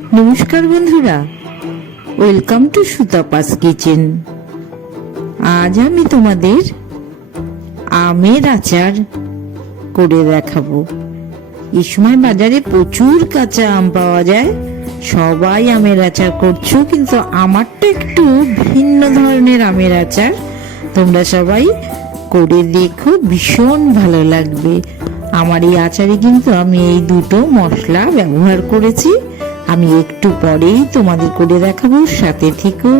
নমস্কার বন্ধুরা, welcome to সুতাপাস kitchen. আজ আমি তোমাদের আমের আচার করে দেখাবো। এই সময় বাজারে প্রচুর কাঁচা আম পাওয়া যায়, সবাই আমের আচার করছো, কিন্তু আমারটা একটু ভিন্ন ধরনের আমের আচার। তোমরা সবাই করে দেখো, ভীষণ ভালো লাগবে। আমার এই আচারে কিন্তু আমি এই দুটো মশলা ব্যবহার করেছি। আমি একটু পরেই তোমাদের করে দেখাবো, সাথে থেকো।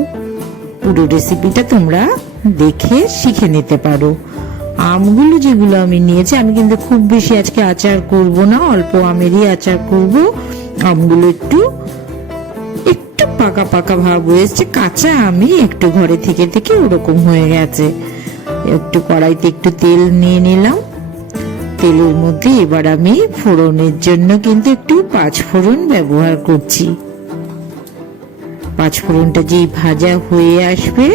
পুরো রেসিপিটা তোমরা দেখে শিখে নিতে পারো। আমগুলো যেগুলো আমি নিয়েছি, আমি কিন্তু খুব বেশি আজকে আচার করব না, অল্প আমেরই আচার করব। আমগুলো একটু পাকা পাকা ভাব হয়েছে, কাঁচা আমি একটু ঘরে থেকে থেকে ওরকম হয়ে গেছে। একটু কড়াইতে একটু তেল নিয়ে নিলাম। তেলের মধ্যে এবার আমি ফোড়নের জন্য কিন্তু একটু পাঁচফোড়ন ব্যবহার করছি। পাঁচফোড়নটা যেই ভাজা হয়ে আসবে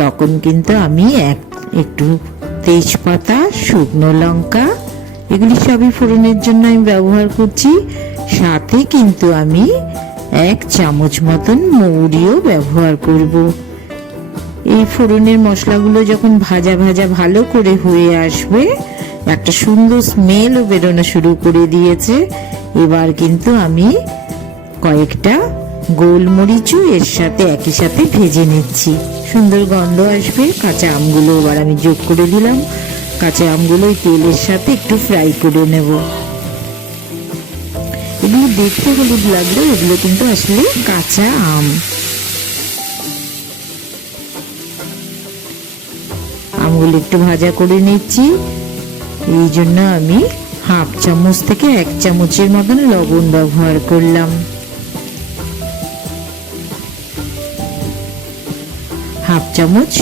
তখন কিন্তু আমি একটু তেজপাতা, শুকনো লঙ্কা, এগুলি সবই ফোড়নের জন্য আমি ব্যবহার করছি। সাথে কিন্তু আমি 1 চামচ মতন মৌরিও ব্যবহার করব। এই ফোড়নের মশলাগুলো যখন ভাজা ভাজা ভালো করে হয়ে আসবে, একটা সুন্দর স্মেলও বেরোনো শুরু করে দিয়েছে। এবার কিন্তু আমি কয়েকটা গোলমরিচও এর সাথে একই সাথে ভেজে নিচ্ছি, সুন্দর গন্ধ আসবে। কাঁচা আমগুলো এবার আমি যোগ করে দিলাম। কাঁচা আমগুলো তেলের সাথে একটু ফ্রাই করে নেব। এগুলো দেখতে হলুদ লাগলো, এগুলো কিন্তু আসলে কাঁচা আম। আমগুলো একটু ভাজা করে নিচ্ছি। এই জন্য আমি 1/2 চামচ থেকে 1 চামচের মতন লবণ ব্যবহার করলাম। 1/2 চামচ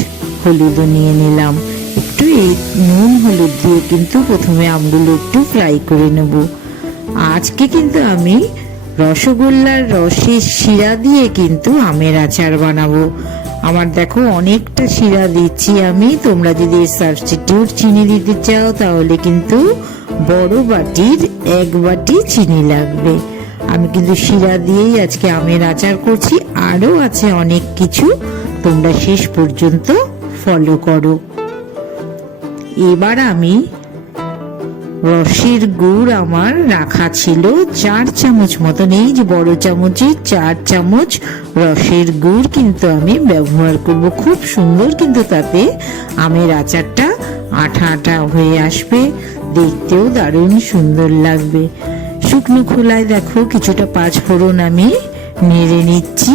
হলুদও নিয়ে নিলাম। একটু এই নুন হলুদ দিয়ে কিন্তু প্রথমে আমগুলো একটু ফ্রাই করে নেব। আজকে কিন্তু আমি রসগোল্লার রসের শিরা দিয়ে কিন্তু আমের আচার বানাবো। আমার দেখো অনেকটা শিরা দিচ্ছি আমি। তোমরা যদি সাবস্টিটিউট চিনি দিতে চাও তাহলে কিন্তু বড় বাটির 1 বাটি চিনি লাগবে। আমি কিন্তু শিরা দিয়েই আজকে আমের আচার করছি। আরো আছে অনেক কিছু, তোমরা শেষ পর্যন্ত ফলো করো। এবার আমি রসের গুড় আমার রাখা ছিল 4 চামচ মতন, এই যে বড় চামচে 4 চামচ রসের গুড় কিন্তু আমি ব্যবহার করব। খুব সুন্দর কিন্তু তাতে আমের আচারটা আঠা আঠা হয়ে আসবে, দেখতেও দারুণ সুন্দর লাগবে। শুকনো খোলায় দেখো কিছুটা পাঁচফোড়ন আমি নেড়ে নিচ্ছি।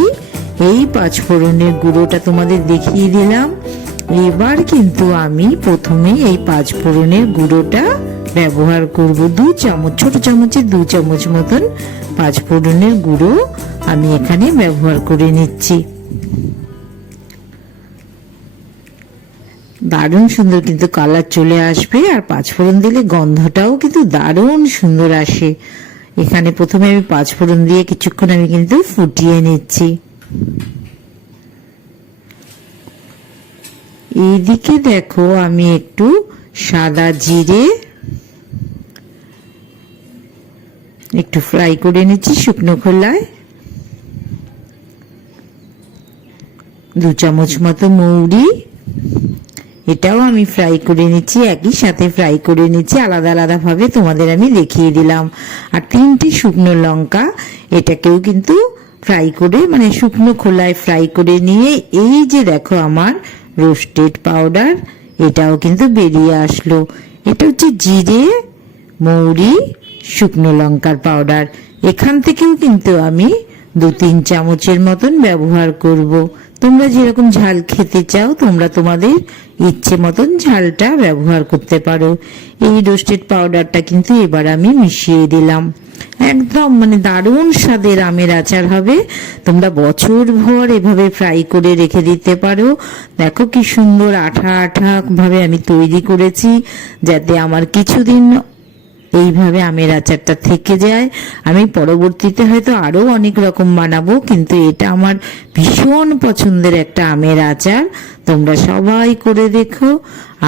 এই পাঁচফোড়নের গুঁড়োটা তোমাদের দেখিয়ে দিলাম। এবার কিন্তু আমি প্রথমে এই পাঁচফোড়নের গুঁড়োটা ব্যবহার করব। 2 চামচ, ছোট চামচে 2 চামচ মতন পাঁচফোড়নের গুঁড়ো আমি এখানে ব্যবহার করে নিচ্ছি। দারুণ সুন্দর কিন্তু কালার চলে আসবে, আর পাঁচফোড়ন দিলে গন্ধটাও কিন্তু দারুণ সুন্দর আসে। এখানে প্রথমে আমি পাঁচফোড়ন দিয়ে কিছুক্ষণ আমি কিন্তু ফুটিয়ে নিচ্ছি। এইদিকে দেখো আমি একটু সাদা জিরে একটু ফ্রাই করে নিচ্ছি শুকনো খোলায়। 2 চামচ মতো মৌরি, এটাও আমি ফ্রাই করে নিচ্ছি, একই সাথে ফ্রাই করে নিচ্ছি, আলাদা আলাদা ভাবে তোমাদের আমি দেখিয়ে দিলাম। আর 3টে শুকনো লঙ্কা, এটাকেও কিন্তু ফ্রাই করে, মানে শুকনো খোলায় ফ্রাই করে নিয়ে এই যে দেখো আমার রোস্টেড পাউডার, এটাও কিন্তু বেরিয়ে আসলো। এটা হচ্ছে জিরে, মৌরি, শুকনো লঙ্কার পাউডার। এখান থেকেও কিন্তু আমি 2-3 চামচের মতন ব্যবহার করব। তোমরা যেরকম ঝাল খেতে চাও তোমরা তোমাদের ইচ্ছে মতন ঝালটা ব্যবহার করতে পারো। এই রোস্টেড পাউডারটা কিন্তু এবার আমি মিশিয়ে দিলাম। একদম মানে দারুণ স্বাদের আমের আচার হবে। তোমরা বছর ভর এভাবে ফ্রাই করে রেখে দিতে পারো। দেখো কি সুন্দর আঠা আঠা ভাবে আমি তৈরি করেছি, যাতে আমার কিছুদিন এইভাবে আমের আচারটা থেকে যায়। আমি পরবর্তীতে হয়তো আরো অনেক রকম বানাবো, কিন্তু এটা আমার ভীষণ পছন্দের একটা আমের আচার। তোমরা সবাই করে দেখো।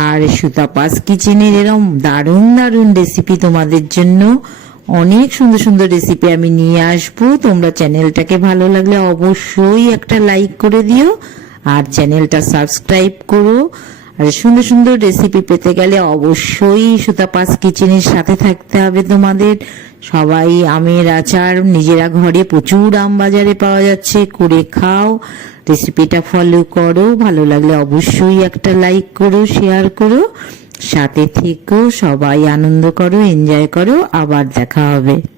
আর সুতাপাস কিচেনের এরকম দারুণ দারুণ রেসিপি তোমাদের জন্য অনেক সুন্দর সুন্দর রেসিপি আমি নিয়ে আসবো। তোমরা চ্যানেলটাকে ভালো লাগলে অবশ্যই একটা লাইক করে দিও আর চ্যানেলটা সাবস্ক্রাইব করো। আর সুন্দর সুন্দর রেসিপি পেতে গেলে অবশ্যই সুতাপাস কিচেনের সাথে থাকতে হবে তোমাদের। সবাই আমের আচার নিজেরা ঘরে প্রচুর আম বাজারে পাওয়া যাচ্ছে, করে খাও, রেসিপিটা ফলো করো। ভালো লাগলে অবশ্যই একটা লাইক করো, শেয়ার করো, সাথে থেকো। সবাই আনন্দ করো, এনজয় করো। আবার দেখা হবে।